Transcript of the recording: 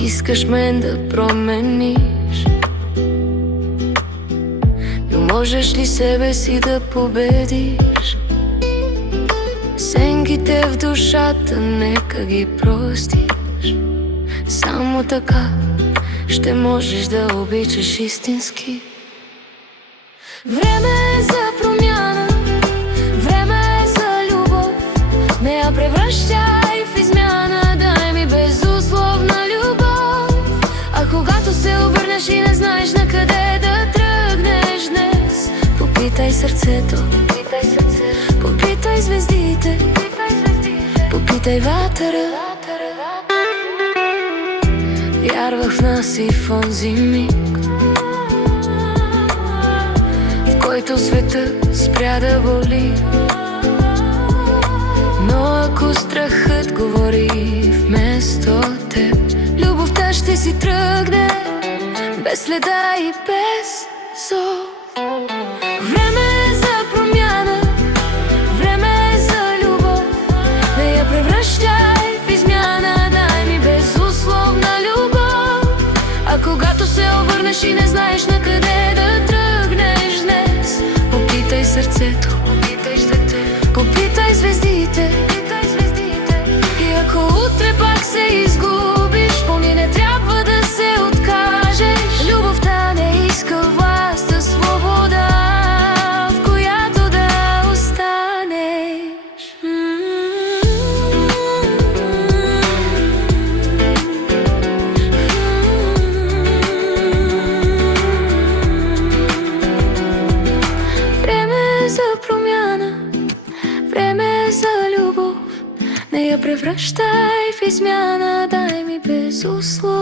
Искаш мен да промениш, но можеш ли себе си да победиш? Сенките в душата нека ги простиш. Само така ще можеш да обичаш истински. Време е за промяна, време е за любов. Не я превръщай в измяна, дай ми безусловна любов. А когато се обърнеш и не знаеш на къде да тръгнеш днес, попитай сърцето, попитай звездите, попитай вятъра. Вярвах в нас и в онзи миг, в който светът спря да боли. Но ако страхът говори вместо теб, любовта ще си тръгне без следа и без зов. Време е за промяна, време е за любов. Не я превръщай в измяна, дай ми безусловна любов. А когато се обърнеш и не знаеш на къде да тръгнеш днес, попитай сърцето, попитай звездите. И ако утре пак се изгубиш, помни, не трябва да се откажеш. Любовта не иска власт, а свобода, в която да останеш. Време е за промяна, време е за любов. Не я превръщай в измяна, дай ми безусловно